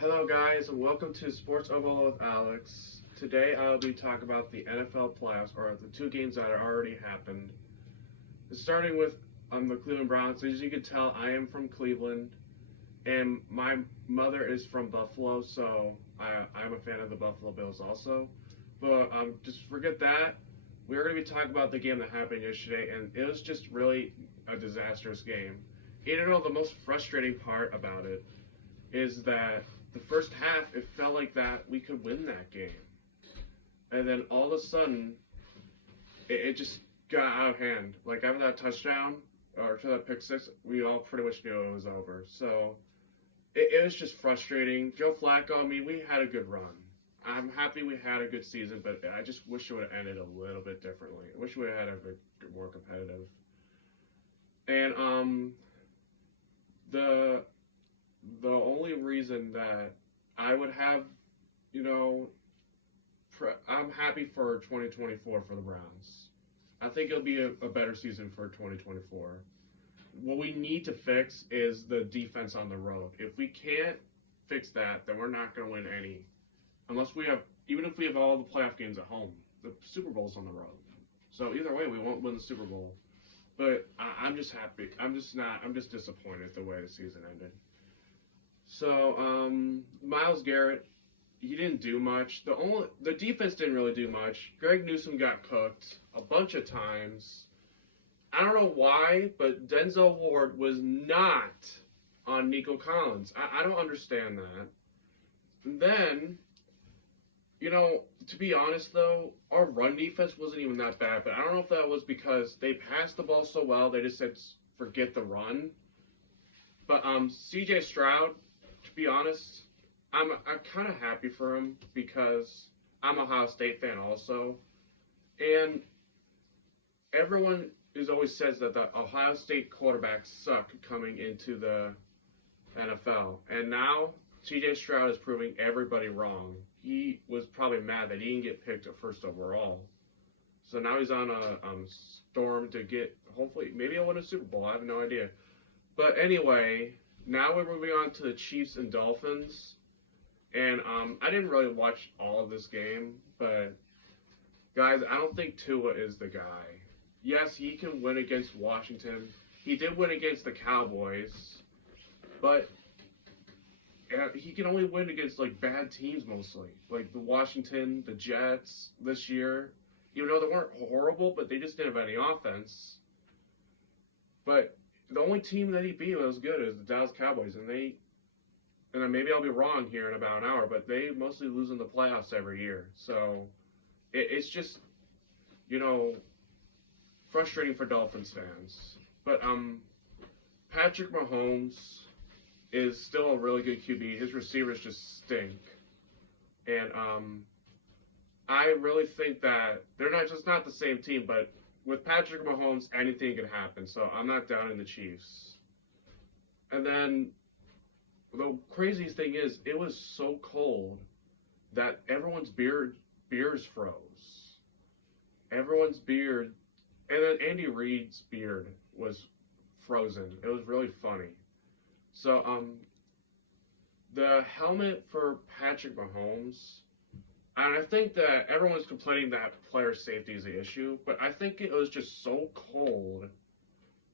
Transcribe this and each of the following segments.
Hello, guys, and welcome to Sports Overload with Alex. Today, I'll be talking about the NFL playoffs, or the two games that already happened. Starting with the Cleveland Browns. As you can tell, I am from Cleveland, and my mother is from Buffalo, so I'm a fan of the Buffalo Bills also. But just forget that. We're going to be talking about the game that happened yesterday, and it was just really a disastrous game. You know, the most frustrating part about it is that the first half, it felt like that we could win that game. And then all of a sudden, it just got out of hand. Like after that touchdown, or after that pick six, we all pretty much knew it was over. So it was just frustrating. Joe Flacco, I mean, we had a good run. I'm happy we had a good season, but I just wish it would have ended a little bit differently. I wish we had a bit more competitive. And the the only reason that I would have, you know, I'm happy for 2024 for the Browns. I think it'll be a better season for 2024. What we need to fix is the defense on the road. If we can't fix that, then we're not going to win any. Unless we have, even if we have all the playoff games at home, the Super Bowl's on the road. So either way, we won't win the Super Bowl. But I'm just happy. I'm just not. I'm just disappointed the way the season ended. So Myles Garrett, he didn't do much. The defense didn't really do much. Greg Newsome got cooked a bunch of times. I don't know why, but Denzel Ward was not on Nico Collins. I don't understand that. And then, to be honest though, our run defense wasn't even that bad. But I don't know if that was because they passed the ball so well, they just said forget the run. But C.J. Stroud, to be honest, I'm kind of happy for him because I'm a Ohio State fan also, and everyone always says that the Ohio State quarterbacks suck coming into the NFL, and now C.J. Stroud is proving everybody wrong. He was probably mad that he didn't get picked at first overall, so now he's on a storm to get, hopefully, maybe he'll win a Super Bowl. I have no idea. But anyway, now we're moving on to the Chiefs and Dolphins. And I didn't really watch all of this game, but guys, I don't think Tua is the guy. Yes, he can win against Washington. He did win against the Cowboys, but he can only win against like bad teams mostly, like the Washington, the Jets this year. Even though they weren't horrible, but they just didn't have any offense. But the only team that he beat that was good is the Dallas Cowboys, and maybe I'll be wrong here in about an hour, but they mostly lose in the playoffs every year. So it's just, frustrating for Dolphins fans. But Patrick Mahomes is still a really good QB. His receivers just stink. And I really think that they're not the same team, but with Patrick Mahomes, anything can happen. So I'm not down in the Chiefs. And then the craziest thing is, it was so cold that everyone's beards froze. Everyone's beard, and then Andy Reid's beard was frozen. It was really funny. So the helmet for Patrick Mahomes, and I think that everyone's complaining that player safety is the issue, but I think it was just so cold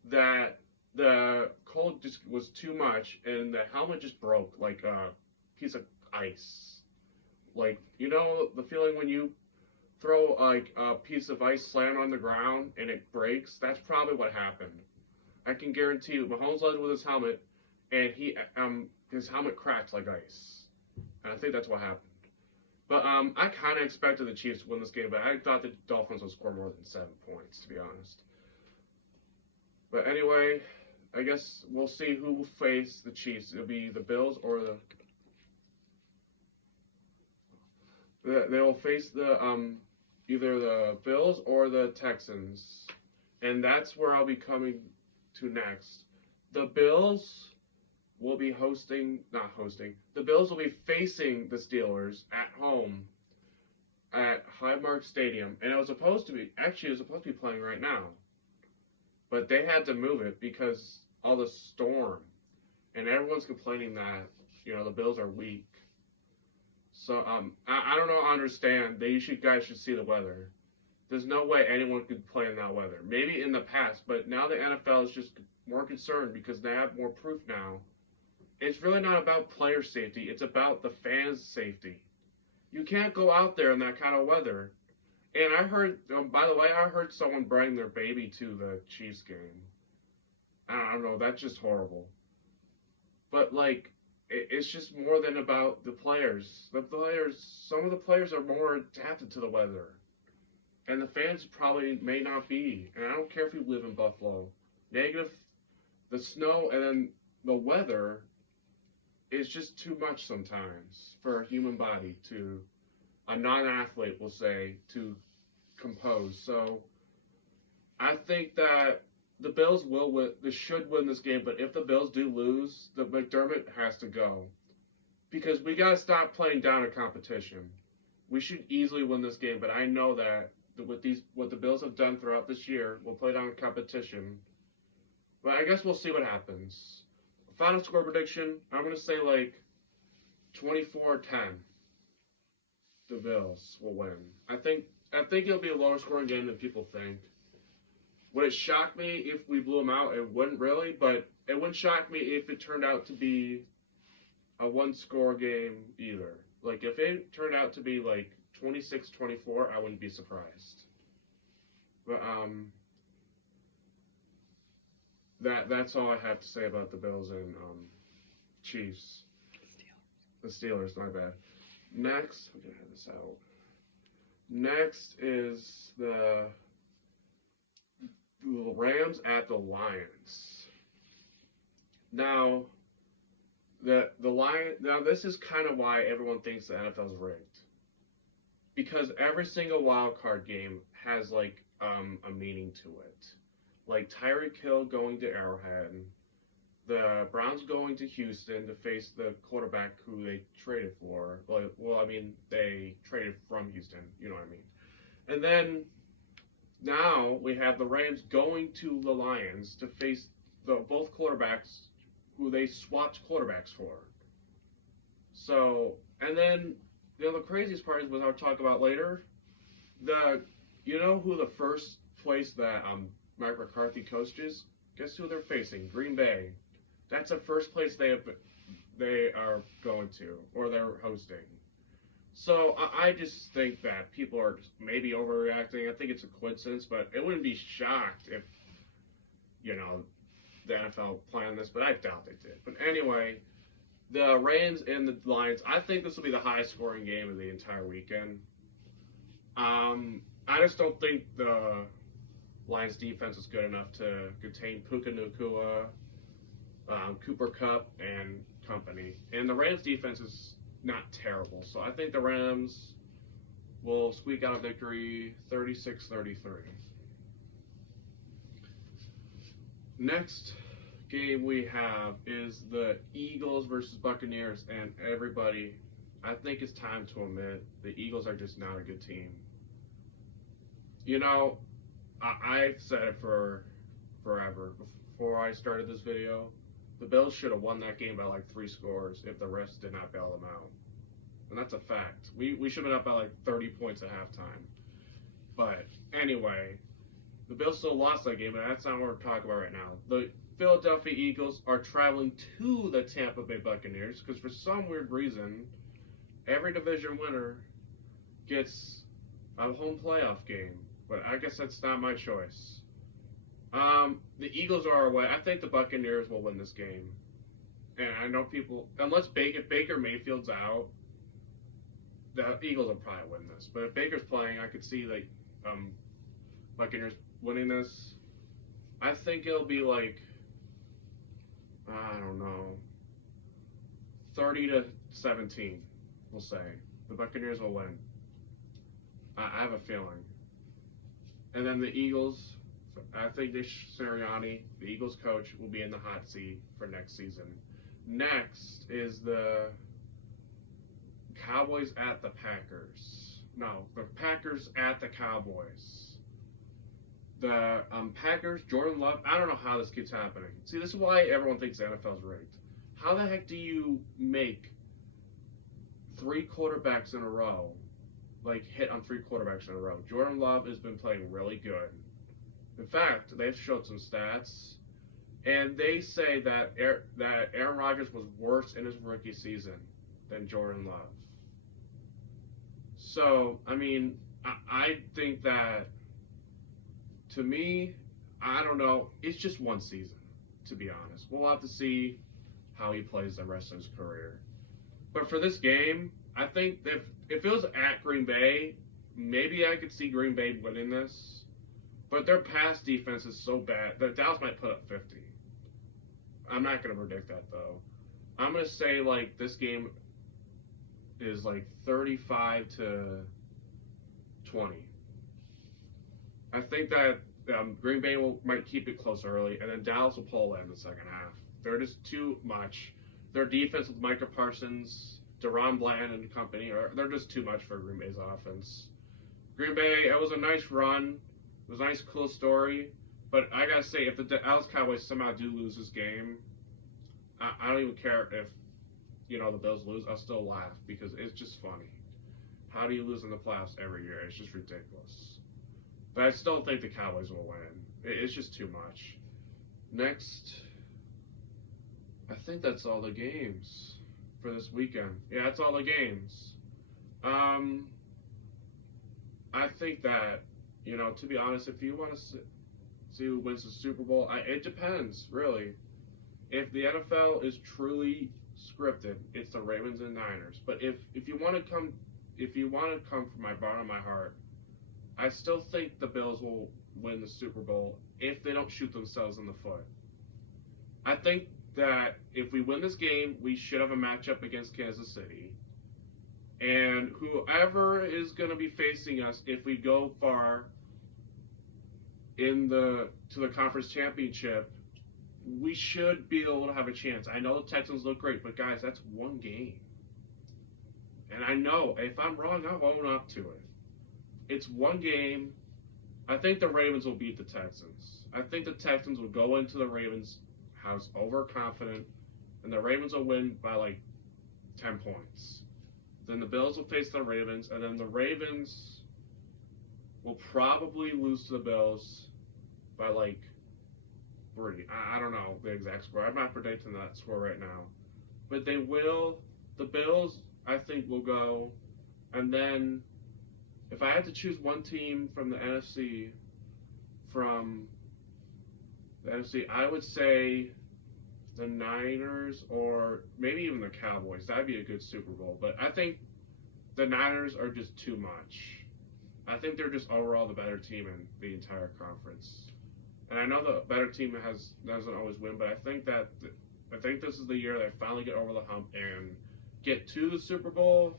that the cold just was too much, and the helmet just broke like a piece of ice. Like, the feeling when you throw like a piece of ice slam on the ground and it breaks? That's probably what happened. I can guarantee you, Mahomes led with his helmet, and his helmet cracked like ice. And I think that's what happened. But I kind of expected the Chiefs to win this game, but I thought the Dolphins would score more than 7 points, to be honest. But anyway, I guess we'll see who will face the Chiefs. It'll be the Bills or they will face either the Bills or the Texans, and that's where I'll be coming to next. The Bills will be The Bills will be facing the Steelers at home at Highmark Stadium, and it was supposed to be playing right now. But they had to move it because all the storm. And everyone's complaining that You know, the Bills are weak. So I don't know. Understand? Guys should see the weather. There's no way anyone could play in that weather. Maybe in the past, but now the NFL is just more concerned because they have more proof now. It's really not about player safety. It's about the fans' safety. You can't go out there in that kind of weather. And I heard, by the way, I heard someone bring their baby to the Chiefs game. I don't know. That's just horrible. But like, it's just more than about the players. Some of the players are more adapted to the weather, and the fans probably may not be. And I don't care if you live in Buffalo. Negative, the snow and then the weather is just too much sometimes for a human body to, a non-athlete will say, to compose. So I think that the Bills will win. They should win this game, but if the Bills do lose, the McDermott has to go because we gotta stop playing down a competition. We should easily win this game, but I know that with what the Bills have done throughout this year, we'll play down a competition. But I guess we'll see what happens. Final score prediction: I'm gonna say like 24-10. The Bills will win. I think it'll be a lower scoring game than people think. Would it shock me if we blew them out? It wouldn't really, but it wouldn't shock me if it turned out to be a one-score game either. Like, if it turned out to be, like, 26-24, I wouldn't be surprised. But, that's all I have to say about the Bills and, Chiefs. The Steelers, my bad. Next, I'm gonna have this out. Next is the Rams at the Lions. Now, Now this is kind of why everyone thinks the NFL is rigged, because every single wild card game has like a meaning to it. Like Tyreek Hill going to Arrowhead, the Browns going to Houston to face the quarterback who they traded for. Well, I mean, they traded from Houston. You know what I mean? And then now we have the Rams going to the Lions to face both quarterbacks who they swapped quarterbacks for. So, and then the craziest part is what I'll talk about later. You know who the first place that Mike McCarthy coaches? Guess who they're facing? Green Bay. That's the first place they are going to, or they're hosting. So I just think that people are maybe overreacting. I think it's a coincidence, but it wouldn't be shocked if, the NFL planned this, but I doubt they did. But anyway, the Rams and the Lions, I think this will be the highest scoring game of the entire weekend. I just don't think the Lions defense is good enough to contain Puka Nacua, Cooper Kupp, and company. And the Rams defense is not terrible. So I think the Rams will squeak out a victory 36-33. Next game we have is the Eagles versus Buccaneers, and everybody, I think it's time to admit the Eagles are just not a good team. I've said it for forever. Before I started this video, the Bills should have won that game by like 3 scores if the refs did not bail them out. And that's a fact. We should have been up by like 30 points at halftime. But anyway, the Bills still lost that game, and that's not what we're talking about right now. The Philadelphia Eagles are traveling to the Tampa Bay Buccaneers because for some weird reason, every division winner gets a home playoff game. But I guess that's not my choice. The Eagles are away. I think the Buccaneers will win this game. And I know people, if Baker Mayfield's out, the Eagles will probably win this. But if Baker's playing, I could see the Buccaneers winning this. I think it'll be like, I don't know, 30-17, we'll say. The Buccaneers will win. I have a feeling. And then the Eagles, I think Sirianni, the Eagles coach, will be in the hot seat for next season. Next is the Cowboys at the Packers. No, the Packers at the Cowboys. The Packers, Jordan Love, I don't know how this keeps happening. See, this is why everyone thinks the NFL's rigged. how the heck do you make 3 quarterbacks in a row, like hit on 3 quarterbacks in a row? Jordan Love has been playing really good. In fact, they've showed some stats, and they say that Aaron Rodgers was worse in his rookie season than Jordan Love. So, I mean, I think that, to me, I don't know. It's just one season, to be honest. We'll have to see how he plays the rest of his career. But for this game, I think if it was at Green Bay, maybe I could see Green Bay winning this. But their pass defense is so bad that Dallas might put up 50. I'm not going to predict that, though. I'm going to say, like, this game is, like, 35-20. I think that Green Bay might keep it close early, and then Dallas will pull away in the second half. They're just too much. Their defense with Micah Parsons, Deron Bland and company, they're just too much for Green Bay's offense. Green Bay, it was a nice run. It was a nice, cool story. But I got to say, if the Dallas Cowboys somehow do lose this game, I don't even care if, the Bills lose. I'll still laugh because it's just funny. How do you lose in the playoffs every year? It's just ridiculous. But I still think the Cowboys will win. It's just too much. Next, I think that's all the games for this weekend. Yeah, that's all the games. I think that, to be honest, if you want to see who wins the Super Bowl, it depends, really. If the NFL is truly scripted, it's the Ravens and Niners. But if you want to come from my bottom of my heart, I still think the Bills will win the Super Bowl if they don't shoot themselves in the foot. I think that if we win this game, we should have a matchup against Kansas City. And whoever is going to be facing us, if we go far to the conference championship, we should be able to have a chance. I know the Texans look great, but guys, that's one game. And I know if I'm wrong, I'll own up to it. It's one game. I think the Ravens will beat the Texans. I think the Texans will go into the Ravens' house overconfident, and the Ravens will win by like 10 points. Then the Bills will face the Ravens, and then the Ravens will probably lose to the Bills by like 3. I don't know the exact score. I'm not predicting that score right now. But they will. The Bills, I think, will go. And then if I had to choose one team from the NFC, I would say the Niners or maybe even the Cowboys. That'd be a good Super Bowl. But I think the Niners are just too much. I think they're just overall the better team in the entire conference. And I know the better team doesn't always win, but I think this is the year they finally get over the hump and get to the Super Bowl.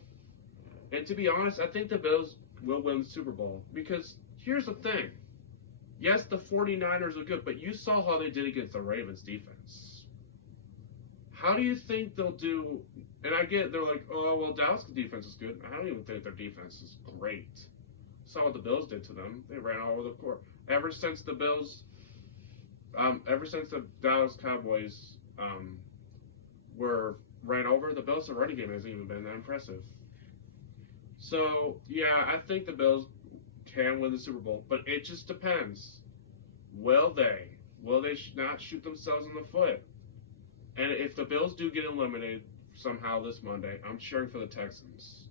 And to be honest, I think the Bills will win the Super Bowl because here's the thing. Yes, the 49ers are good, but you saw how they did against the Ravens defense. How do you think they'll do? And I get they're like, oh, well, Dallas' defense is good. I don't even think their defense is great. Saw what the Bills did to them. They ran all over the court. Ever since the Dallas Cowboys were ran over, the Bills' running game hasn't even been that impressive. So, yeah, I think the Bills can win the Super Bowl, but it just depends. Will they not shoot themselves in the foot? And if the Bills do get eliminated somehow this Monday, I'm cheering for the Texans.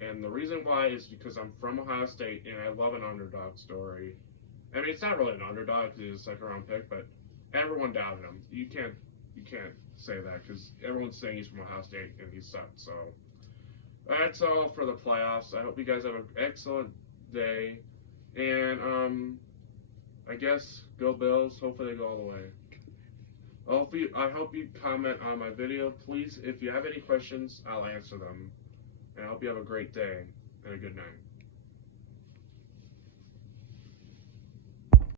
And the reason why is because I'm from Ohio State and I love an underdog story. I mean, it's not really an underdog because he's a second-round pick, but everyone doubted him. You can't say that because everyone's saying he's from Ohio State and he sucked. So that's all for the playoffs. I hope you guys have an excellent day, and I guess go Bills. Hopefully they go all the way. I hope you comment on my video. Please, if you have any questions, I'll answer them. And I hope you have a great day and a good night.